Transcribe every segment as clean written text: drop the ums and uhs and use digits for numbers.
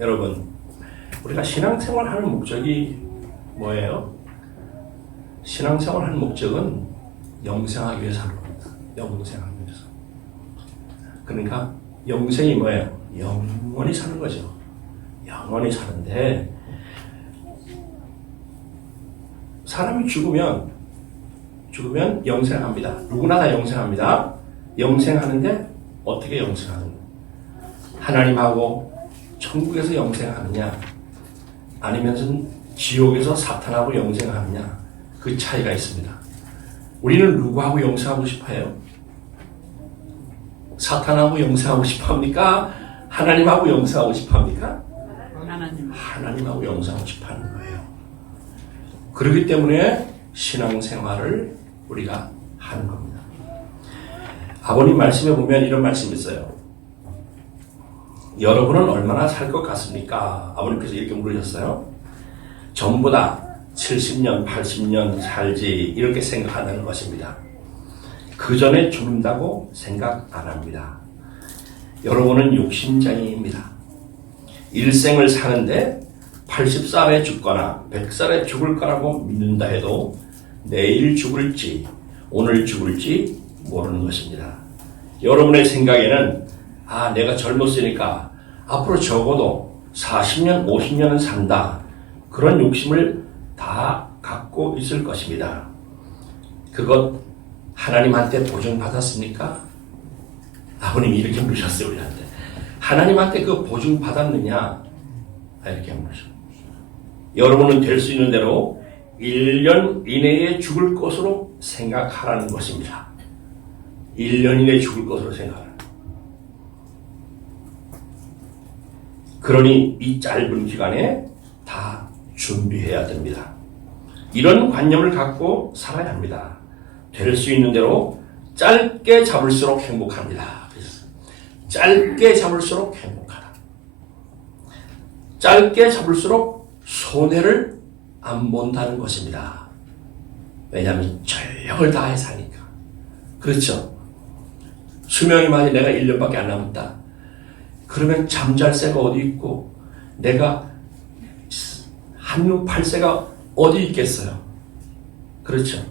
여러분, 우리가 신앙생활 하는 목적이 뭐예요? 신앙생활 하는 목적은 영생하기 위해서 하는 겁니다. 영생하기 위해서. 그러니까 영생이 뭐예요? 영원히 사는 거죠. 영원히 사는데 사람이 죽으면 영생합니다. 누구나 다 영생합니다. 영생하는데 어떻게 영생하느냐? 하나님하고 천국에서 영생하느냐, 아니면 지옥에서 사탄하고 영생하느냐, 그 차이가 있습니다. 우리는 누구하고 영생하고 싶어요? 사탄하고 영생하고 싶어 합니까? 하나님하고 영생하고 싶어 합니까? 하나님하고 영생하고 싶어 하는 거예요. 그렇기 때문에 신앙생활을 우리가 하는 겁니다. 아버님 말씀에 보면 이런 말씀이 있어요. 여러분은 얼마나 살 것 같습니까? 아버님께서 이렇게 물으셨어요. 전부 다 70년, 80년 살지 이렇게 생각하는 것입니다. 그 전에 죽는다고 생각 안 합니다. 여러분은 욕심쟁이입니다. 일생을 사는데 80살에 죽거나 100살에 죽을 거라고 믿는다 해도 내일 죽을지 오늘 죽을지 모르는 것입니다. 여러분의 생각에는 내가 젊었으니까 앞으로 적어도 40년, 50년은 산다. 그런 욕심을 다 갖고 있을 것입니다. 그것 하나님한테 보증받았습니까? 아버님이 이렇게 물으셨어요, 우리한테. 하나님한테 그 보증받았느냐? 이렇게 물으셨어요. 여러분은 될 수 있는 대로 1년 이내에 죽을 것으로 생각하라는 것입니다. 1년 이내에 죽을 것으로 생각하라. 그러니 이 짧은 기간에 다 준비해야 됩니다. 이런 관념을 갖고 살아야 합니다. 될 수 있는 대로 짧게 잡을수록 행복합니다. 짧게 잡을수록 행복하다. 짧게 잡을수록 손해를 안 본다는 것입니다. 왜냐하면 전력을 다해 사니까. 그렇죠? 수명이 만약 내가 1년밖에 안 남았다. 그러면 잠잘 새가 어디 있고 내가 한눈 팔 새가 어디 있겠어요? 그렇죠?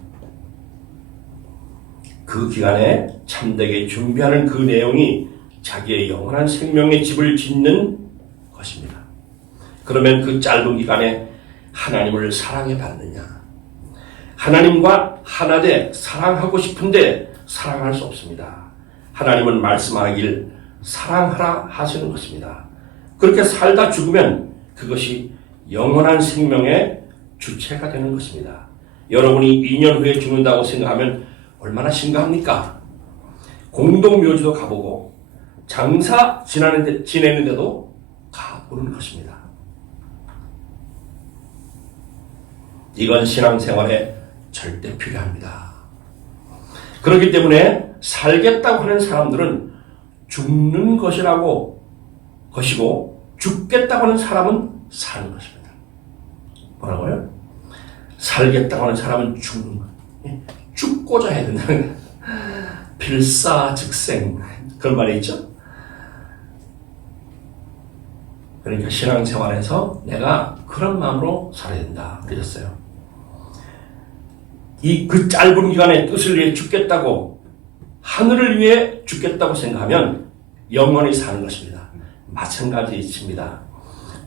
그 기간에 참되게 준비하는 그 내용이 자기의 영원한 생명의 집을 짓는 것입니다. 그러면 그 짧은 기간에 하나님을 사랑해 받느냐? 하나님과 하나되 사랑하고 싶은데 사랑할 수 없습니다. 하나님은 말씀하길 사랑하라 하시는 것입니다. 그렇게 살다 죽으면 그것이 영원한 생명의 주체가 되는 것입니다. 여러분이 2년 후에 죽는다고 생각하면 얼마나 심각합니까? 공동묘지도 가보고 장사 지내는데도 가보는 것입니다. 이건 신앙생활에 절대 필요합니다. 그렇기 때문에 살겠다고 하는 사람들은 죽는 것이고 죽겠다고 하는 사람은 사는 것입니다. 뭐라고요? 살겠다고 하는 사람은 죽는 것. 죽고자 해야 된다는 거예요. 필사즉생 그런 말이 있죠. 그러니까 신앙생활에서 내가 그런 마음으로 살아야 된다 그러셨어요. 그 짧은 기간에 뜻을 위해 죽겠다고 하늘을 위해 죽겠다고 생각하면 영원히 사는 것입니다. 마찬가지 이치입니다.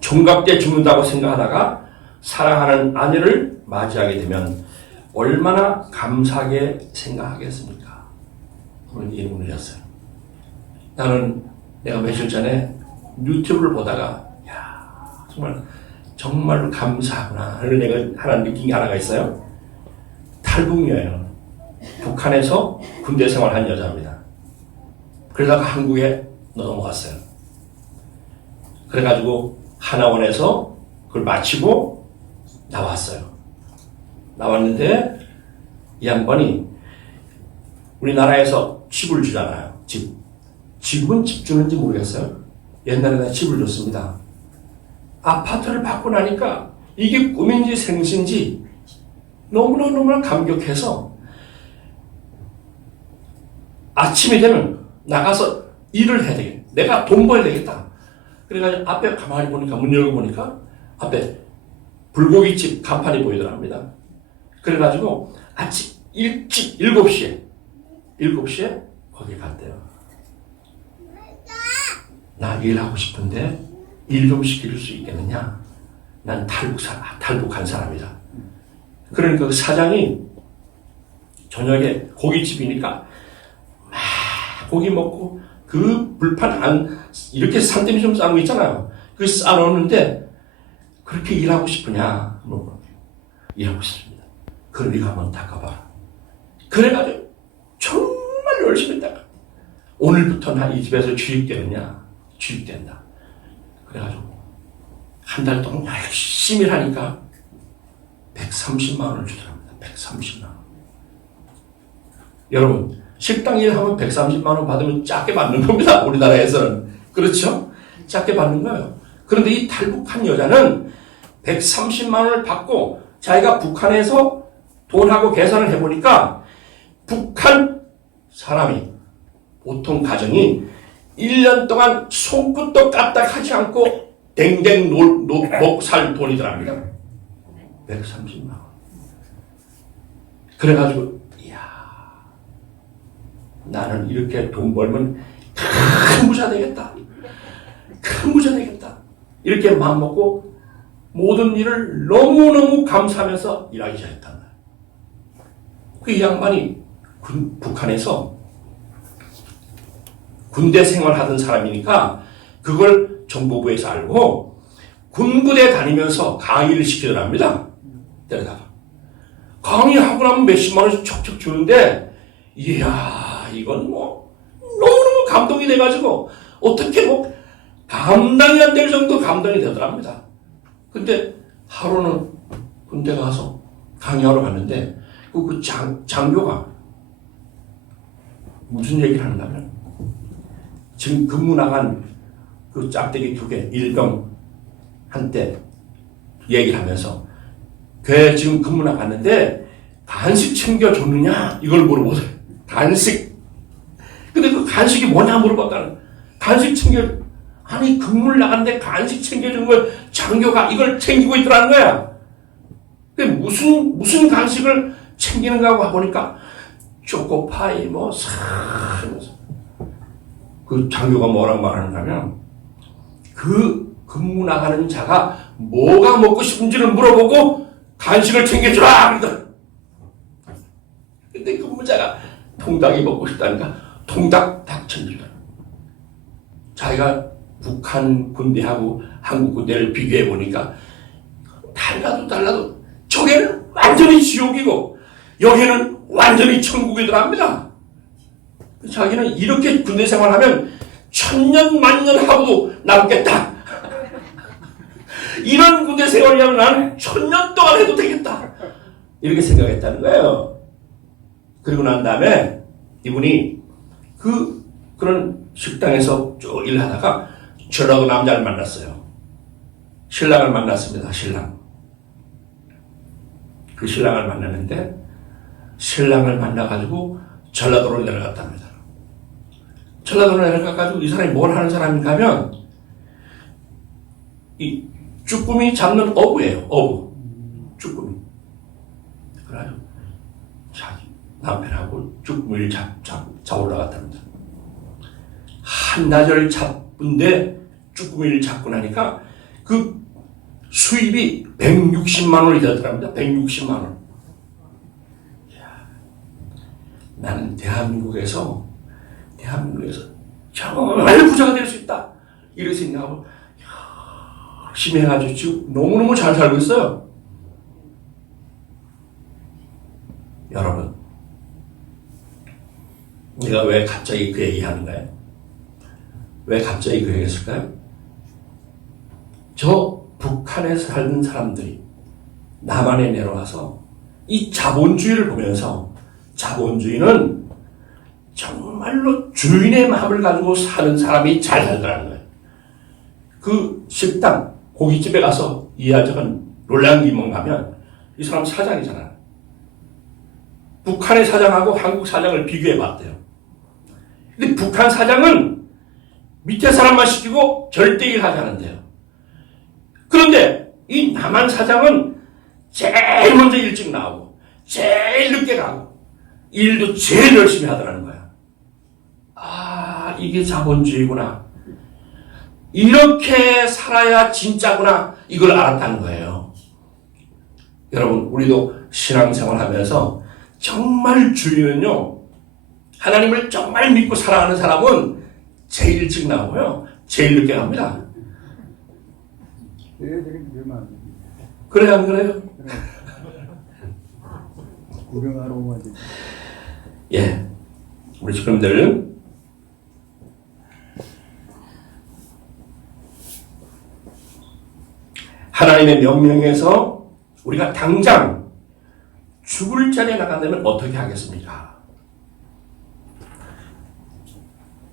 총각 때 죽는다고 생각하다가 사랑하는 아내를 맞이하게 되면 얼마나 감사하게 생각하겠습니까? 그런 질문을 했어요. 나는 내가 며칠 전에 유튜브를 보다가 정말로 감사하구나 하는 내가 하나 느낀 게 하나가 있어요. 탈북녀예요. 북한에서 군대 생활한 여자입니다. 그러다가 한국에 넘어갔어요. 그래가지고 하나원에서 그걸 마치고 나왔어요. 나왔는데 이 양반이 우리나라에서 집을 주잖아요. 지금은 집 주는지 모르겠어요. 옛날에는 집을 줬습니다. 아파트를 받고 나니까 이게 꿈인지 생신지 너무나 감격해서 아침이 되면 나가서 일을 해야 되겠다. 내가 돈 벌어야 되겠다. 그래가지고 앞에 가만히 보니까, 문 열고 보니까 앞에 불고기집 간판이 보이더랍니다. 그래가지고 아침 일찍 7시에 거기 갔대요. 나 일하고 싶은데 일 좀 시킬 수 있겠느냐? 난 탈북한 사람이다. 그러니까 그 사장이 저녁에 고깃집이니까 막 고기 먹고 그 불판 안 이렇게 산더미 좀 싸는 거 있잖아요. 그 싸놓는데 그렇게 일하고 싶으냐? 뭐 일하고 싶습니다. 그럼 네가 한번 닦아봐라. 그래가지고 정말 열심히 닦아. 오늘부터 나 이 집에서 주입되느냐? 주입된다. 그래가지고 한 달 동안 열심히 하니까 130만 원을 주더랍니다. 130만 원. 여러분, 식당 일하면 130만 원 받으면 작게 받는 겁니다. 우리나라에서는. 그렇죠? 작게 받는 거예요. 그런데 이 탈북한 여자는 130만 원을 받고 자기가 북한에서 돈하고 계산을 해보니까 북한 사람이 보통 가정이 1년 동안 손끝도 까딱하지 않고 댕댕 먹고 살 돈이더랍니다. 130만 원. 그래가지고 이야, 나는 이렇게 돈 벌면 큰 부자 되겠다. 큰 부자 되겠다. 이렇게 마음먹고 모든 일을 너무너무 감사하면서 일하기 시작했단 말이에요. 그 양반이 북한에서 군대 생활하던 사람이니까 그걸 정보부에서 알고 군부대 다니면서 강의를 시키더랍니다. 데려다가. 강의하고 나면 몇십만 원씩 척척 주는데 이야, 이건 뭐 너무너무 감동이 돼가지고 어떻게 뭐 감당이 안 될 정도 감동이 되더랍니다. 근데 하루는 군대 가서 강의하러 갔는데 그 장교가 무슨 얘기를 하냐면 지금 근무 나간 그 짝대기 2개 일병한테 얘기를 하면서 걔 지금 근무 나갔는데 간식 챙겨줬느냐 이걸 물어보세요. 간식. 근데 그 간식이 뭐냐 물어봤다는. 간식 챙겨. 아니 근무를 나갔는데 간식 챙겨주는 걸 장교가 이걸 챙기고 있더라는 거야. 근데 무슨 간식을 챙기는가 하고 보니까 초코파이 뭐 사면서 그 장교가 뭐라고 말하는가 하면 그 근무 나가는 자가 뭐가 먹고 싶은지를 물어보고 간식을 챙겨주라 그러더라. 근데 근무자가 통닭이 먹고 싶다니까 통닭 딱 챙겨주더라. 자기가 북한 군대하고 한국 군대를 비교해 보니까 달라도 저게는 완전히 지옥이고 여기는 완전히 천국이더랍니다. 자기는 이렇게 군대 생활하면 천년 만년 하고도 남겠다. 이런 군대 생활이라면 나는 1000년 동안 해도 되겠다. 이렇게 생각했다는 거예요. 그리고 난 다음에 이분이 그런 식당에서 쭉 일하다가 전라도 남자를 만났어요. 신랑을 만났습니다. 신랑. 그 신랑을 만났는데 신랑을 만나가지고 전라도로 내려갔답니다. 전라도로 내려가가지고 이 사람이 뭘 하는 사람인가 하면 이 쭈꾸미 잡는 어부예요. 어부. 쭈꾸미. 그래가지고 자기 남편하고 쭈꾸미를 잡으러 갔답니다. 한나절 잡은데 쭈꾸미를 잡고 나니까 그 수입이 160만 원이 되더랍니다. 160만 원. 이야, 나는 대한민국에서 정말 부자가 될 수 있다. 이렇게 생각하고 열심히 해가지고 지금 너무너무 잘 살고 있어요. 여러분, 내가 왜 갑자기 그 얘기 하는가요? 왜 갑자기 그 얘기 했을까요? 저 북한에 살던 사람들이 남한에 내려와서 이 자본주의를 보면서 자본주의는 정말로 주인의 마음을 가지고 사는 사람이 잘 살더라는 거예요. 그 식당, 고깃집에 가서 이 아저는 놀란 게 뭔가 하면 이 사람 사장이잖아요. 북한의 사장하고 한국 사장을 비교해 봤대요. 근데 북한 사장은 밑에 사람만 시키고 절대 일하지 않는데요. 그런데 이 나만 사장은 제일 먼저 일찍 나오고 제일 늦게 가고 일도 제일 열심히 하더라는 거야. 아, 이게 자본주의구나. 이렇게 살아야 진짜구나. 이걸 알았다는 거예요. 여러분, 우리도 신앙생활 하면서 정말 주의는요, 하나님을 정말 믿고 살아가는 사람은 제일 일찍 나오고요, 제일 늦게 갑니다. 그래요, 안 그래요? 구경하러 오면 되지. 예. 우리 주님들, 하나님의 명령에서 우리가 당장 죽을 자리에 나간다면 어떻게 하겠습니까?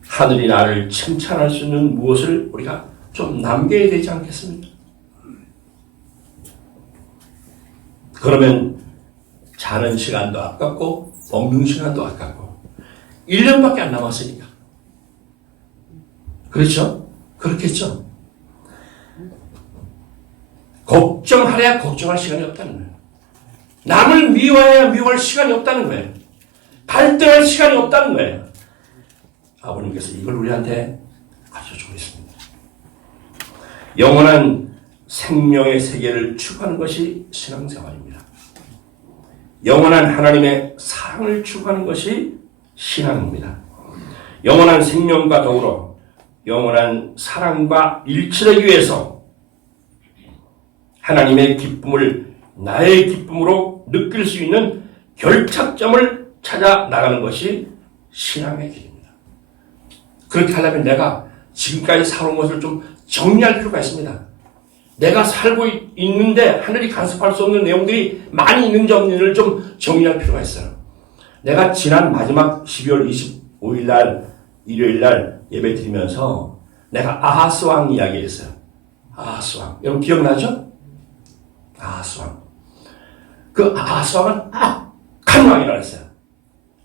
하늘이 나를 칭찬할 수 있는 무엇을 우리가 좀 남겨야 되지 않겠습니까? 그러면 자는 시간도 아깝고 먹는 시간도 아깝고 1년밖에 안 남았으니까. 그렇죠? 그렇겠죠? 걱정하려야 걱정할 시간이 없다는 거예요. 남을 미워해야 미워할 시간이 없다는 거예요. 갈등할 시간이 없다는 거예요. 아버님께서 이걸 우리한테 가르쳐주고 있습니다. 영원한 생명의 세계를 추구하는 것이 신앙생활입니다. 영원한 하나님의 사랑을 추구하는 것이 신앙입니다. 영원한 생명과 더불어 영원한 사랑과 일치하기 위해서 하나님의 기쁨을 나의 기쁨으로 느낄 수 있는 결착점을 찾아 나가는 것이 신앙의 길입니다. 그렇게 하려면 내가 지금까지 살아온 것을 좀 정리할 필요가 있습니다. 내가 살고 있는데 하늘이 간섭할 수 없는 내용들이 많이 있는지 없는지를 좀 정리할 필요가 있어요. 내가 지난 마지막 12월 25일 날 일요일 날 예배 드리면서 내가 아하스 왕 이야기했어요. 아하스 왕. 여러분 기억나죠? 아하스 왕. 그 아하스 왕은 악한 왕이라고 했어요.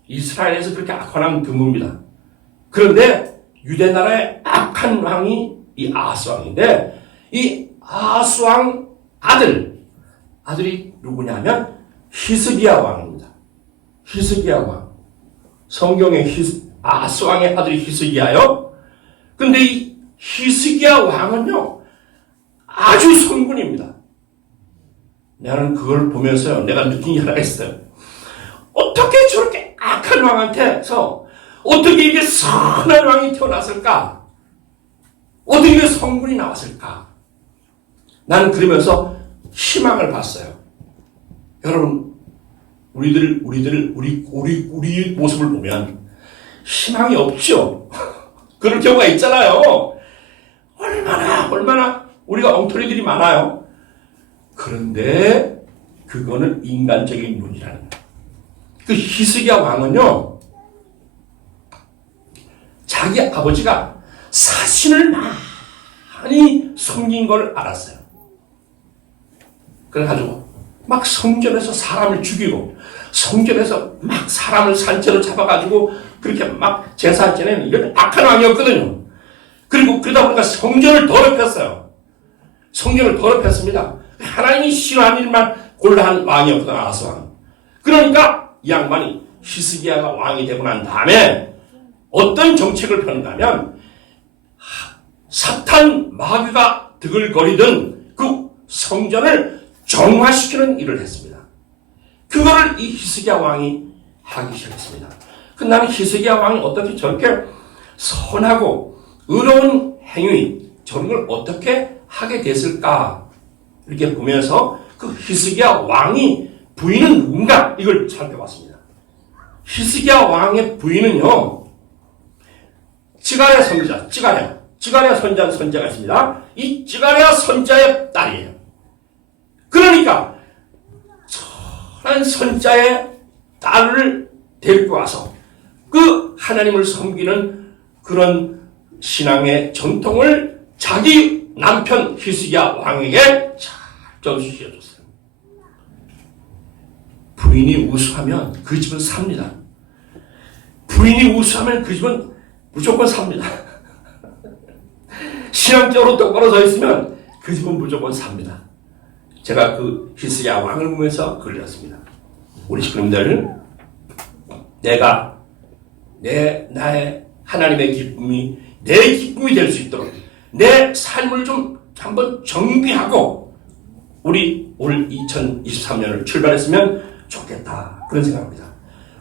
이스라엘에서 그렇게 악한 왕 드뭅니다. 그런데 유대 나라의 악한 왕이 이 아하스 왕인데 이 아하스 왕 아들이 누구냐면 히스기야 왕입니다. 히스기야 왕. 성경에 아하스 왕의 아들이 히스기야요. 근데 이 히스기야 왕은요 아주 성군입니다. 나는 그걸 보면서요 내가 느낀 게 하나 있어요. 어떻게 저렇게 악한 왕한테서 어떻게 이게 선한 왕이 태어났을까? 어떻게 이게 성군이 나왔을까? 나는 그러면서 희망을 봤어요. 여러분, 우리 모습을 보면 희망이 없죠? 그런 경우가 있잖아요. 얼마나 우리가 엉터리들이 많아요. 그런데 그거는 인간적인 눈이라는 거예요. 그 히스기야 왕은요, 자기 아버지가 사신을 많이 섬긴 걸 알았어요. 그래가지고 막 성전에서 사람을 죽이고 성전에서 막 사람을 산채로 잡아가지고 그렇게 막 제사지내는 이런 악한 왕이었거든요. 그리고 그러다 보니까 성전을 더럽혔어요. 성전을 더럽혔습니다. 하나님이 싫어하는 일만 골라 한 왕이었거든, 아하스 왕. 그러니까 이 양반이 히스기야가 왕이 되고 난 다음에 어떤 정책을 펴는가 하면 사탄 마귀가 드글거리던 그 성전을 정화시키는 일을 했습니다. 그거를 이 히스기야 왕이 하기 시작했습니다. 나는 히스기야 왕이 어떻게 저렇게 선하고 의로운 행위, 저런 걸 어떻게 하게 됐을까? 이렇게 보면서 그 히스기야 왕이 부인은 누군가? 이걸 살펴봤습니다. 히스기야 왕의 부인은요, 찌가랴 선자, 찌가랴 선자가 있습니다. 이 찌가랴 선자의 딸이에요. 그러니까 선한 선자의 딸을 데리고 와서 그 하나님을 섬기는 그런 신앙의 전통을 자기 남편 히스기야 왕에게 잘 전수시켜줬어요. 부인이 우수하면 그 집은 삽니다. 부인이 우수하면 그 집은 무조건 삽니다. 신앙적으로 똑바로 서 있으면 그 집은 무조건 삽니다. 제가 그 히스기야 왕을 보면서 걸렸습니다. 우리 식구님들, 나의 하나님의 기쁨이 내 기쁨이 될 수 있도록 내 삶을 좀 한번 정비하고 우리 올 2023년을 출발했으면 좋겠다, 그런 생각합니다.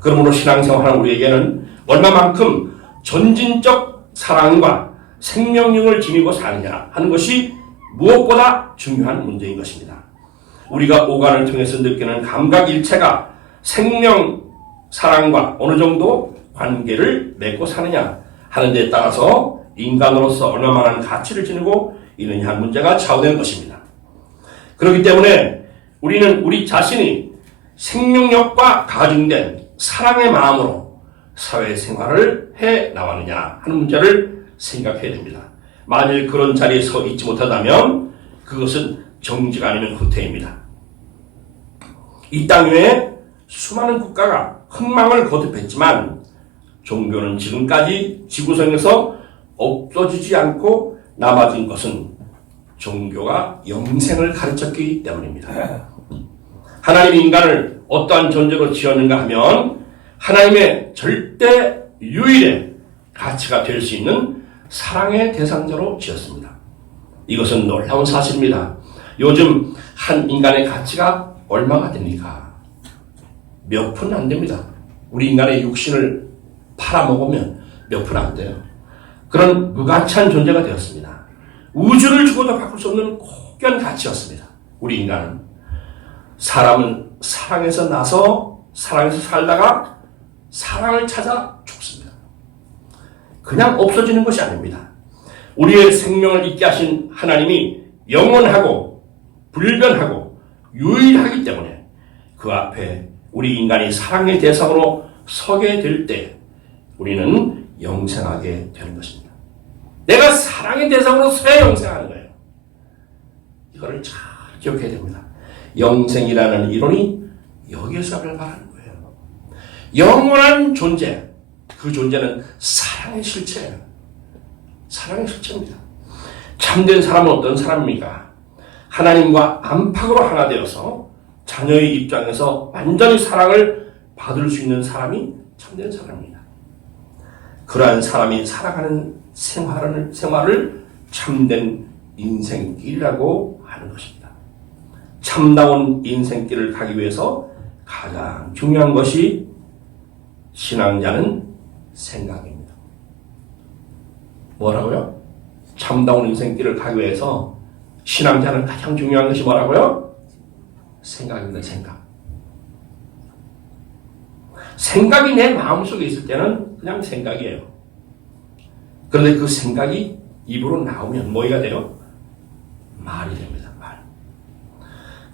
그러므로 신앙생활하는 우리에게는 얼마만큼 전진적 사랑과 생명력을 지니고 사느냐 하는 것이 무엇보다 중요한 문제인 것입니다. 우리가 오간을 통해서 느끼는 감각 일체가 생명, 사랑과 어느 정도 관계를 맺고 사느냐 하는 데 따라서 인간으로서 얼마만한 가치를 지니고 있느냐 하는 문제가 좌우되는 것입니다. 그렇기 때문에 우리는 우리 자신이 생명력과 가중된 사랑의 마음으로 사회생활을 해 나왔느냐 하는 문제를 생각해야 됩니다. 만일 그런 자리에 서 있지 못하다면 그것은 정지가 아니면 후퇴입니다. 이 땅 위에 수많은 국가가 흥망을 거듭했지만 종교는 지금까지 지구상에서 없어지지 않고 남아진 것은 종교가 영생을 가르쳤기 때문입니다. 하나님이 인간을 어떠한 존재로 지었는가 하면 하나님의 절대 유일의 가치가 될 수 있는 사랑의 대상자로 지었습니다. 이것은 놀라운 사실입니다. 요즘 한 인간의 가치가 얼마가 됩니까? 몇 푼 안 됩니다. 우리 인간의 육신을 팔아먹으면 몇 푼 안 돼요. 그런 무가치한 존재가 되었습니다. 우주를 주고도 바꿀 수 없는 고귀한 가치였습니다. 우리 인간은. 사람은 사랑에서 나서 사랑에서 살다가 사랑을 찾아 죽습니다. 그냥 없어지는 것이 아닙니다. 우리의 생명을 있게 하신 하나님이 영원하고 불변하고 유일하기 때문에 그 앞에 우리 인간이 사랑의 대상으로 서게 될 때 우리는 영생하게 되는 것입니다. 내가 사랑의 대상으로 서야 영생하는 거예요. 이거를 잘 기억해야 됩니다. 영생이라는 이론이 여기에서 발발하는 거예요. 영원한 존재, 그 존재는 사랑의 실체예요. 사랑의 실체입니다. 참된 사람은 어떤 사람입니까? 하나님과 안팎으로 하나 되어서 자녀의 입장에서 완전히 사랑을 받을 수 있는 사람이 참된 사람입니다. 그러한 사람이 살아가는 생활을 참된 인생길이라고 하는 것입니다. 참다운 인생길을 가기 위해서 가장 중요한 것이 신앙자는 생각입니다. 뭐라고요? 참다운 인생길을 가기 위해서 신앙자는 가장 중요한 것이 뭐라고요? 생각입니다. 생각이 내 마음속에 있을 때는 그냥 생각이에요. 그런데 그 생각이 입으로 나오면 뭐가 돼요? 말이 됩니다.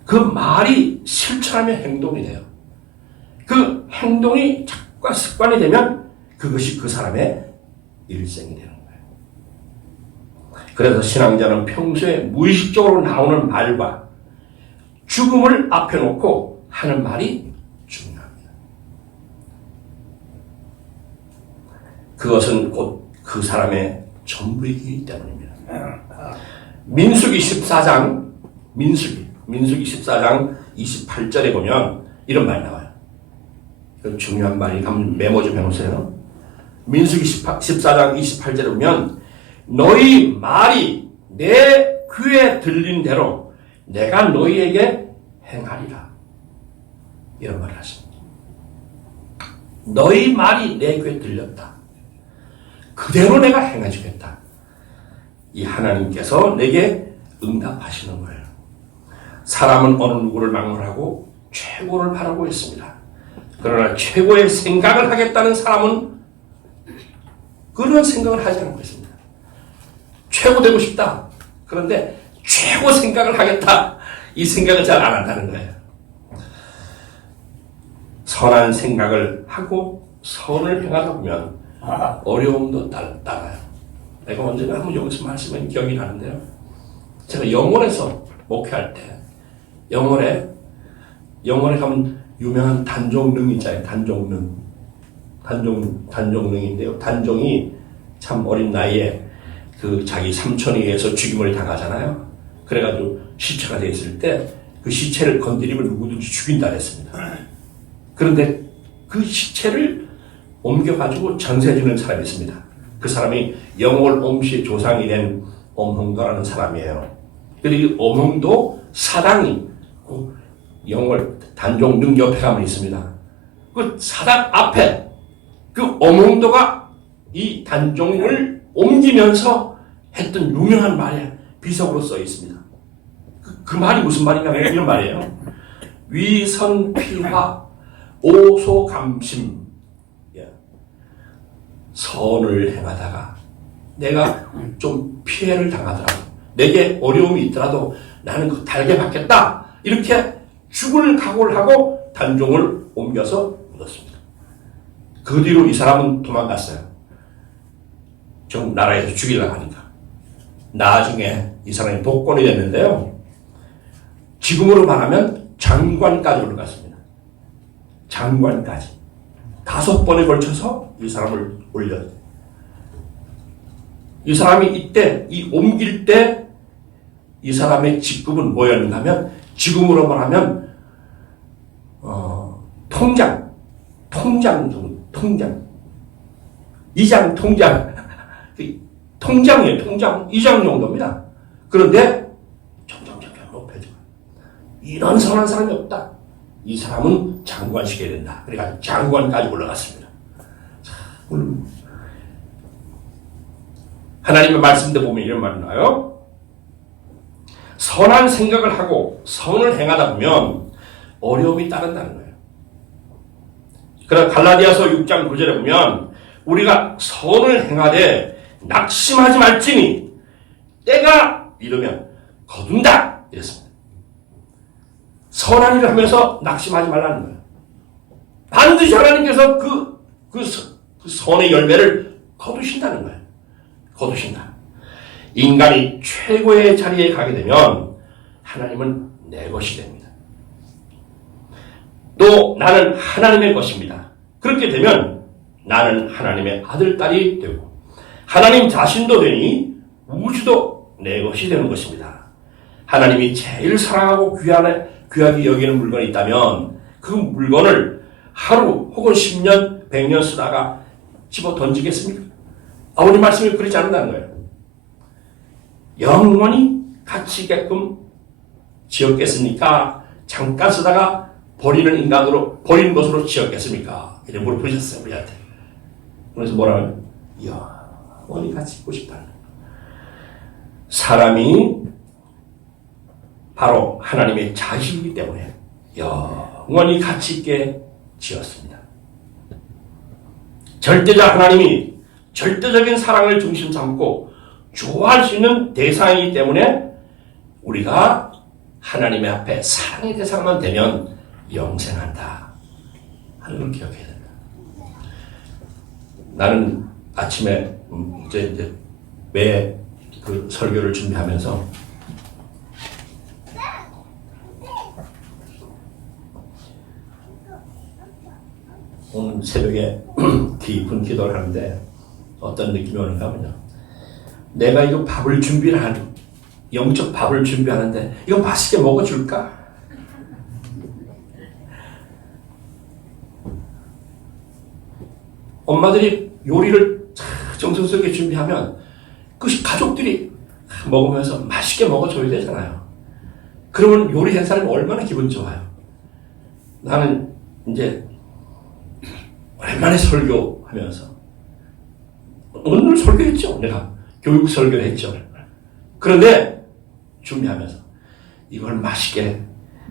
그 말이 실천하면 행동이 돼요. 그 행동이 자꾸가 습관이 되면 그것이 그 사람의 일생이 되는 거예요. 그래서 신앙자는 평소에 무의식적으로 나오는 말과 죽음을 앞에 놓고 하는 말이 중요합니다. 그것은 곧 그 사람의 전부이기 때문입니다. 민수기 14장 28절에 보면 이런 말이 나와요. 이건 중요한 말이 한번 메모 좀 해놓으세요. 민수기 14장 28절에 보면 너희 말이 내 귀에 들린 대로 내가 너희에게 행하리라. 이런 말을 하십니다. 너희 말이 내 귀에 들렸다. 그대로 내가 행해주겠다. 이 하나님께서 내게 응답하시는 거예요. 사람은 어느 누구를 막론하고 최고를 바라고 있습니다. 그러나 최고의 생각을 하겠다는 사람은 그런 생각을 하지 않고 있습니다. 최고 되고 싶다. 그런데 최고 생각을 하겠다. 이 생각을 잘 안 한다는 거예요. 선한 생각을 하고 선을 행하다 보면 어려움도 따라요. 내가 언젠가 한번 여기서 말씀한 기억이 나는데요. 제가 영월에서 목회할 때 영월에 가면 유명한 단종릉 있잖아요. 단종릉인데요. 단종이 참 어린 나이에 그 자기 삼촌에 의해서 죽임을 당하잖아요. 그래가지고 시체가 되어 있을 때 그 시체를 건드리면 누구든지 죽인다 했습니다. 그런데 그 시체를 옮겨가지고 전세 지는 사람이 있습니다. 그 사람이 영월 옴시의 조상이 된 엄홍도라는 사람이에요. 그리고 이 엄홍도 사당이 그 영월 단종릉 옆에 가면 있습니다. 그 사당 앞에 그 엄홍도가 이 단종을 옮기면서 했던 유명한 말에 비석으로 써 있습니다. 그 말이 무슨 말이냐 이런 말이에요. 위선피화 오소감심. 선을 행하다가 내가 좀 피해를 당하더라도 내게 어려움이 있더라도 나는 그 달게 받겠다. 이렇게 죽을 각오를 하고 단종을 옮겨서 묻었습니다. 그 뒤로 이 사람은 도망갔어요. 좀 나라에서 죽이려고 하니까. 나중에 이 사람이 복권이 됐는데요. 지금으로 말하면 장관까지 올라갔습니다. 장관까지. 5번에 걸쳐서 이 사람을 올려요. 이 사람이 이때, 이 옮길 때 이 사람의 직급은 뭐였는가 하면 지금으로 말하면 통장, 이장 통장, 통장이에요. 통장, 이장 정도입니다. 그런데 점점 높아지고 이런 선한 사람이 없다. 이 사람은 장관 시켜야 된다. 그러니까 장관까지 올라갔습니다. 자, 하나님의 말씀대 보면 이런 말이 나와요. 선한 생각을 하고 선을 행하다 보면 어려움이 따른다는 거예요. 그러나 갈라디아서 6장 9절에 보면 우리가 선을 행하되 낙심하지 말지니 때가 이르면 거둔다 이랬습니다. 선한 일을 하면서 낙심하지 말라는 거예요. 반드시 하나님께서 그 선의 열매를 거두신다는 거예요. 거두신다. 인간이 최고의 자리에 가게 되면 하나님은 내 것이 됩니다. 또 나는 하나님의 것입니다. 그렇게 되면 나는 하나님의 아들, 딸이 되고 하나님 자신도 되니 우주도 내 것이 되는 것입니다. 하나님이 제일 사랑하고 귀하게 여기는 물건이 있다면 그 물건을 하루 혹은 10년, 100년 쓰다가 집어 던지겠습니까? 아버님 말씀이 그러지 않는다는 거예요. 영원히 가치 있게끔 지었겠습니까? 잠깐 쓰다가 버리는 것으로 지었겠습니까? 이렇게 물어보셨어요, 우리한테. 그래서 뭐라고요? 영원히 가치 있고 싶다는 거예요. 사람이 바로 하나님의 자식이기 때문에 영원히 가치 있게 지었습니다. 절대자 하나님이 절대적인 사랑을 중심 삼고 좋아할 수 있는 대상이기 때문에 우리가 하나님의 앞에 사랑의 대상만 되면 영생한다 하는 걸 기억해야 된다. 나는 아침에 이제 매 그 설교를 준비하면서 오늘 새벽에 깊은 기도를 하는데 어떤 느낌이 오는가 하면요. 내가 이거 밥을 준비를 하는, 영적 밥을 준비하는데 이거 맛있게 먹어줄까? 엄마들이 요리를 정성스럽게 준비하면 그 가족들이 먹으면서 맛있게 먹어줘야 되잖아요. 그러면 요리한 사람이 얼마나 기분 좋아요. 나는 이제 오랜만에 설교하면서 오늘 설교했죠. 내가 교육 설교를 했죠. 그런데 준비하면서 이걸 맛있게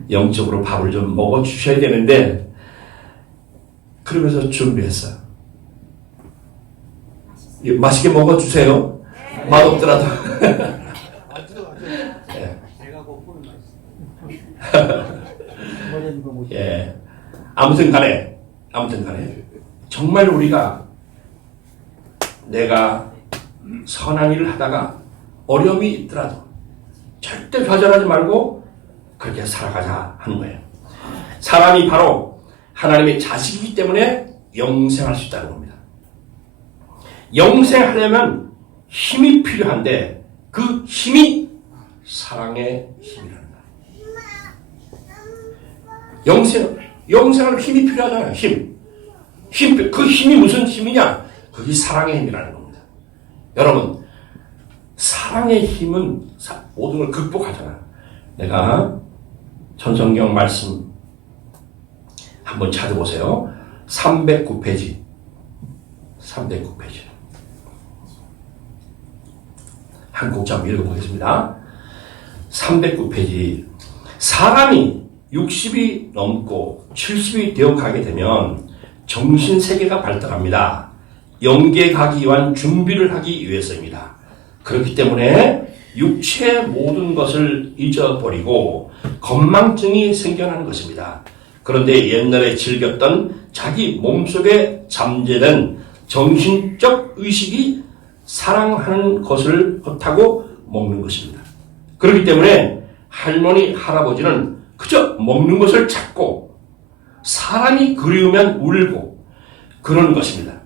영적으로 밥을 좀 먹어주셔야 되는데 그러면서 준비했어요. 맛있게 먹어주세요. 맛없더라도. 예. 아무튼 간에 정말 우리가 내가 선한 일을 하다가 어려움이 있더라도 절대 좌절하지 말고 그렇게 살아가자 하는 거예요. 사람이 바로 하나님의 자식이기 때문에 영생할 수 있다는 겁니다. 영생하려면 힘이 필요한데 그 힘이 사랑의 힘이란다. 영생은 힘이 필요하잖아요. 그 힘이 무슨 힘이냐? 그게 사랑의 힘이라는 겁니다. 여러분, 사랑의 힘은 모든 걸 극복하잖아요. 내가 전성경 말씀 한번 찾아보세요. 309페이지. 309페이지. 한 곡 좀 읽어보겠습니다. 309페이지. 사람이 60이 넘고 70이 되어 가게 되면 정신세계가 발달합니다. 영계에 가기 위한 준비를 하기 위해서입니다. 그렇기 때문에 육체의 모든 것을 잊어버리고 건망증이 생겨나는 것입니다. 그런데 옛날에 즐겼던 자기 몸속에 잠재된 정신적 의식이 사랑하는 것을 헛하고 먹는 것입니다. 그렇기 때문에 할머니, 할아버지는 그저 먹는 것을 찾고 사람이 그리우면 울고 그러는 것입니다.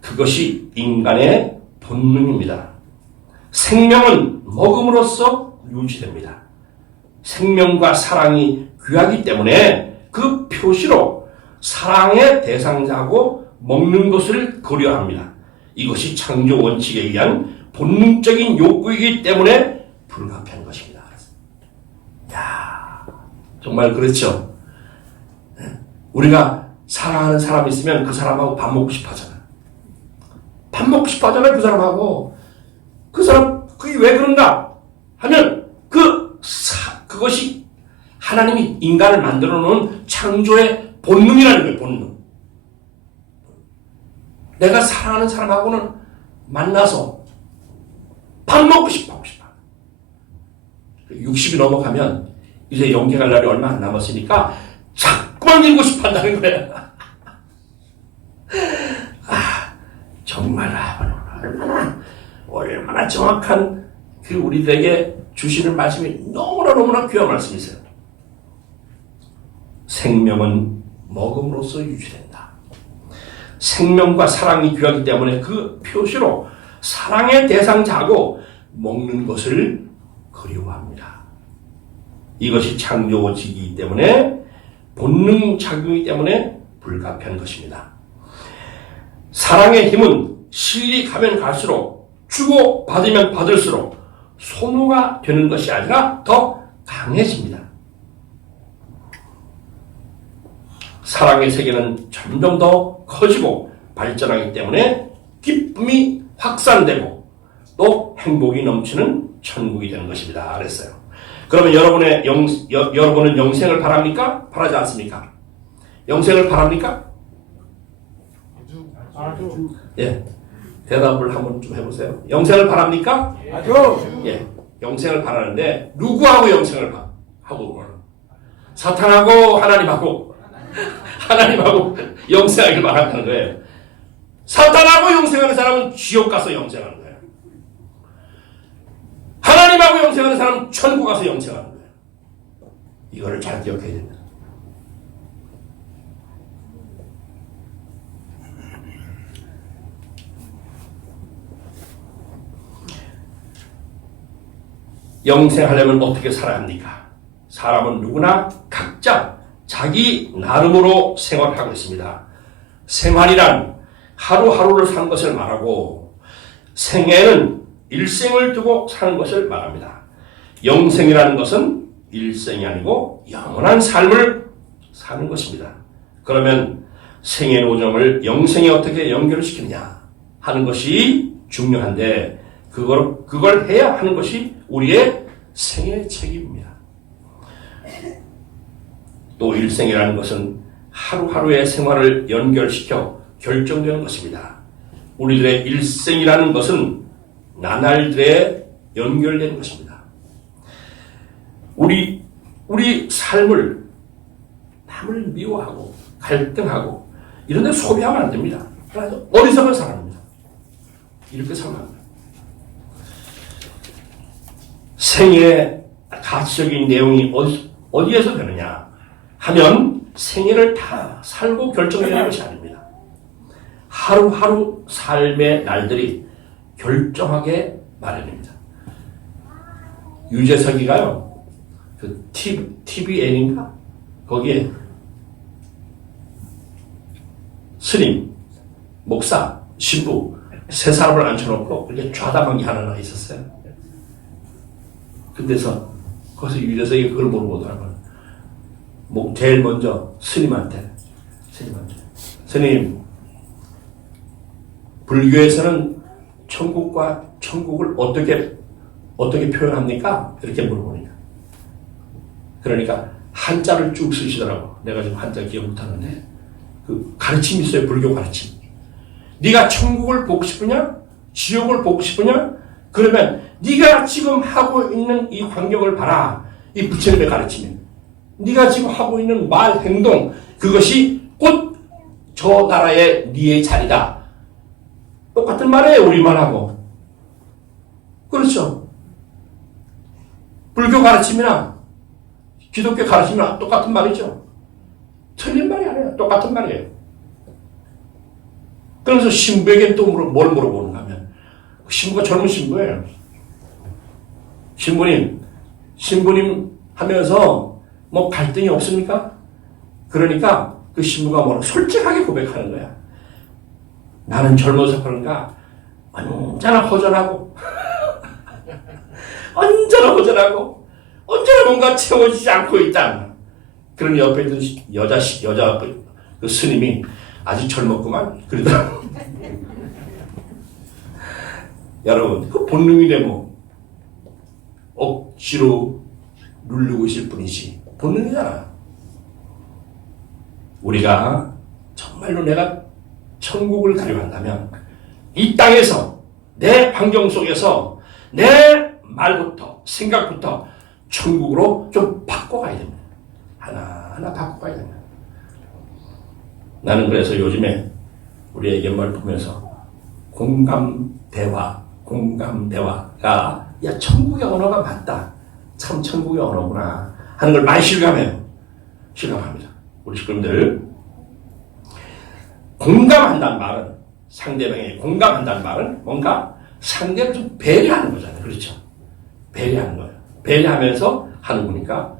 그것이 인간의 본능입니다. 생명은 먹음으로써 유지됩니다. 생명과 사랑이 귀하기 때문에 그 표시로 사랑의 대상자고 먹는 것을 고려합니다. 이것이 창조 원칙에 의한 본능적인 욕구이기 때문에 불가피한 것입니다. 야, 정말 그렇죠. 우리가 사랑하는 사람이 있으면 그 사람하고 밥 먹고 싶어 하잖아요. 밥 먹고 싶어 하잖아요, 그 사람하고. 그 사람, 그게 왜 그런가? 하면, 그것이 하나님이 인간을 만들어 놓은 창조의 본능이라는 거예요, 본능. 내가 사랑하는 사람하고는 만나서 밥 먹고 싶어 하고 싶어. 60이 넘어가면 이제 영계 갈 날이 얼마 안 남았으니까 자꾸만 밀고 싶어 한다는 거야. 정말 얼마나 정확한 그 우리들에게 주시는 말씀이 너무나 귀한 말씀이세요. 생명은 먹음으로써 유지된다. 생명과 사랑이 귀하기 때문에 그 표시로 사랑의 대상자고 먹는 것을 그리워합니다. 이것이 창조 원칙이기 때문에 본능 작용이기 때문에 불가피한 것입니다. 사랑의 힘은 시일이 가면 갈수록 주고 받으면 받을수록 소모가 되는 것이 아니라 더 강해집니다. 사랑의 세계는 점점 더 커지고 발전하기 때문에 기쁨이 확산되고 또 행복이 넘치는 천국이 되는 것입니다. 그랬어요. 그러면 여러분은 영생을 바랍니까? 바라지 않습니까? 영생을 바랍니까? 아주. 예. 대답을 한번 좀 해보세요. 영생을 바랍니까? 아주. 예. 영생을 바라는데 누구하고 영생을 하고 사탄하고 하나님하고 영생하길 바란다는 거예요. 사탄하고 영생하는 사람은 지옥 가서 영생하는 거예요. 하나님하고 영생하는 사람은 천국 가서 영생하는 거예요. 이거를 잘 기억해야 됩니다. 영생하려면 어떻게 살아야 합니까? 사람은 누구나 각자 자기 나름으로 생활하고 있습니다. 생활이란 하루하루를 사는 것을 말하고 생애는 일생을 두고 사는 것을 말합니다. 영생이라는 것은 일생이 아니고 영원한 삶을 사는 것입니다. 그러면 생애 노점을 영생에 어떻게 연결시키느냐 하는 것이 중요한데 그걸 해야 하는 것이 우리의 생애 책임입니다. 또 일생이라는 것은 하루하루의 생활을 연결시켜 결정되는 것입니다. 우리들의 일생이라는 것은 나날들에 연결되는 것입니다. 우리 삶을 남을 미워하고 갈등하고 이런 데 소비하면 안 됩니다. 어리석은 사람입니다. 이렇게 살면 안 돼요. 생애의 가치적인 내용이 어디에서 되느냐 하면 생애를 다 살고 결정되는 것이 아닙니다. 하루하루 삶의 날들이 결정하게 마련입니다. 유재석이가요, 그 TVN인가? 거기에 스님, 목사, 신부 세 사람을 앉혀놓고 이렇게 좌담한 게 하나 있었어요. 근데서 거기서 유재석이 그걸 물어보더라고요. 제일 먼저 스님한테 스님, 불교에서는 천국과 천국을 어떻게 표현합니까? 이렇게 물어보니까. 그러니까 한자를 쭉 쓰시더라고. 내가 지금 한자 기억 못하는데 그 가르침이 있어요. 불교 가르침. 네가 천국을 보고 싶으냐? 지옥을 보고 싶으냐? 그러면 네가 지금 하고 있는 이 환경을 봐라. 이 부처님의 가르침이. 네가 지금 하고 있는 말, 행동, 그것이 곧 저 나라의 네의 자리다. 똑같은 말이에요. 우리말하고. 그렇죠. 불교 가르침이나 기독교 가르침이나 똑같은 말이죠. 틀린 말이 아니에요. 똑같은 말이에요. 그래서 신부에게 또 뭘 물어보는가 하면, 신부가 젊은 신부예요. 신부님 하면서 뭐 갈등이 없습니까? 그러니까 그 신부가 솔직하게 고백하는 거야. 나는 젊어서 그런가 언제나 허전하고 언제나 뭔가 채워지지 않고 있다. 그런 옆에 있는 여자 그 스님이 아직 젊었구만 그러더라고. 여러분, 그 본능이래 뭐 억지로 누르고 있을 뿐이지 본능이잖아. 우리가 정말로 내가 천국을 그려간다면 이 땅에서 내 환경 속에서 내 말부터 생각부터 천국으로 좀 바꿔가야 됩니다. 하나하나 바꿔가야 됩니다. 나는 그래서 요즘에 우리 애견말 보면서 공감대화가 야 천국의 언어가 맞다. 참 천국의 언어구나 하는 걸 많이 실감합니다. 우리 식구님들, 공감한다는 말은, 상대방에게 공감한다는 말은 뭔가 상대를 좀 배려하는 거잖아요. 그렇죠? 배려하는 거예요. 배려하면서 하는 거니까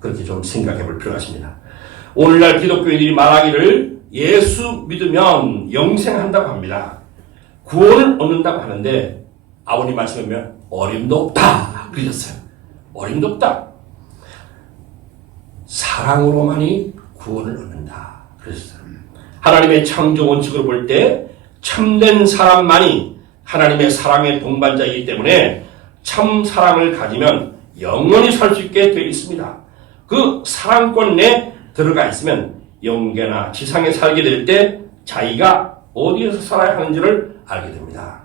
그렇게 좀 생각해 볼 필요가 있습니다. 오늘날 기독교인들이 말하기를 예수 믿으면 영생한다고 합니다. 구원을 얻는다고 하는데 아버님 말씀하면 어림도 없다 그러셨어요. 어림도 없다. 사랑으로만이 구원을 얻는다 그랬어요. 하나님의 창조 원칙으로 볼 때 참된 사람만이 하나님의 사랑의 동반자이기 때문에 참 사랑을 가지면 영원히 살 수 있게 되어 있습니다. 그 사랑권 내에 들어가 있으면 영계나 지상에 살게 될 때 자기가 어디에서 살아야 하는지를 알게 됩니다.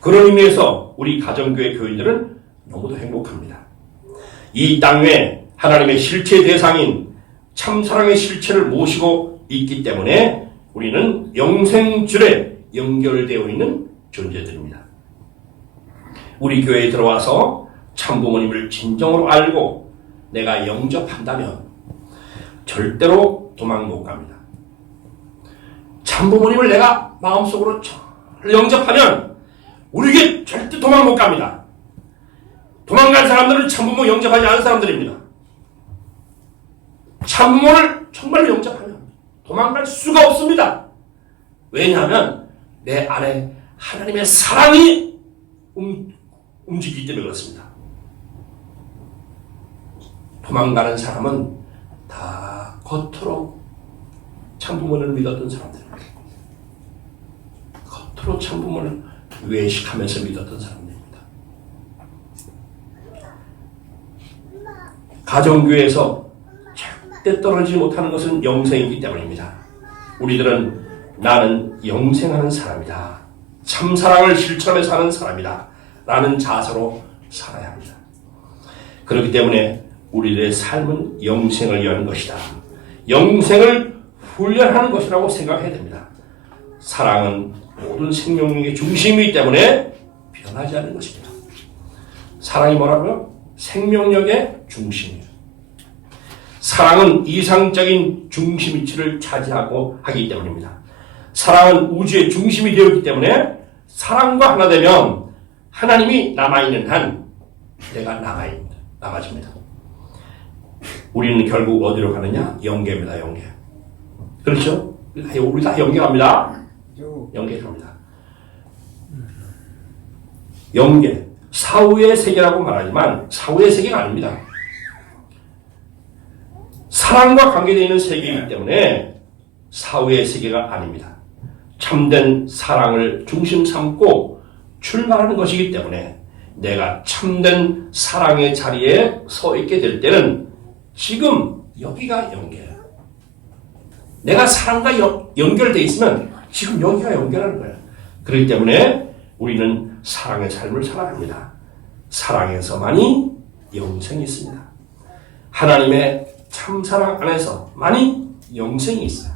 그런 의미에서 우리 가정교회 교인들은 너무도 행복합니다. 이 땅에 하나님의 실체 대상인 참사랑의 실체를 모시고 있기 때문에 우리는 영생줄에 연결되어 있는 존재들입니다. 우리 교회에 들어와서 참부모님을 진정으로 알고 내가 영접한다면 절대로 도망 못 갑니다. 참부모님을 내가 마음속으로 영접하면 우리에게 절대 도망 못 갑니다. 도망갈 사람들은 참부모 영접하지 않은 사람들입니다. 참부모를 정말로 영접하면 도망갈 수가 없습니다. 왜냐하면 내 안에 하나님의 사랑이 움직이기 때문에 그렇습니다. 도망가는 사람은 다 겉으로 참부모를 믿었던 사람들입니다. 겉으로 참부모를 외식하면서 믿었던 사람들입니다. 가정교회에서 절대 떨어지지 못하는 것은 영생이기 때문입니다. 우리들은 나는 영생하는 사람이다. 참사랑을 실천해 사는 사람이다. 라는 자세로 살아야 합니다. 그렇기 때문에 우리들의 삶은 영생을 위한 것이다. 영생을 훈련하는 것이라고 생각해야 됩니다. 사랑은 모든 생명력의 중심이기 때문에 변하지 않는 것입니다. 사랑이 뭐라고요? 생명력의 중심이에요. 사랑은 이상적인 중심 위치를 차지하고 하기 때문입니다. 사랑은 우주의 중심이 되었기 때문에 사랑과 하나 되면 하나님이 남아있는 한 내가 남아집니다. 우리는 결국 어디로 가느냐? 영계입니다. 영계. 그렇죠? 우리 다 영계 갑니다. 영계 갑니다. 영계. 사후의 세계라고 말하지만 사후의 세계가 아닙니다. 사랑과 관계되어 있는 세계이기 때문에 사후의 세계가 아닙니다. 참된 사랑을 중심 삼고 출발하는 것이기 때문에 내가 참된 사랑의 자리에 서 있게 될 때는 지금 여기가 연계야. 내가 사랑과 연결되어 있으면 지금 여기가 연결하는 거야. 그렇기 때문에 우리는 사랑의 삶을 살아야 합니다. 사랑에서만이 영생이 있습니다. 하나님의 참사랑 안에서만이 영생이 있어요.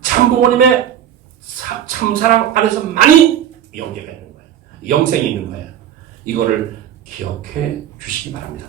참부모님의 참사랑 안에서만이 영계가 있는 거예요. 영생이 있는 거예요. 이거를 기억해 주시기 바랍니다.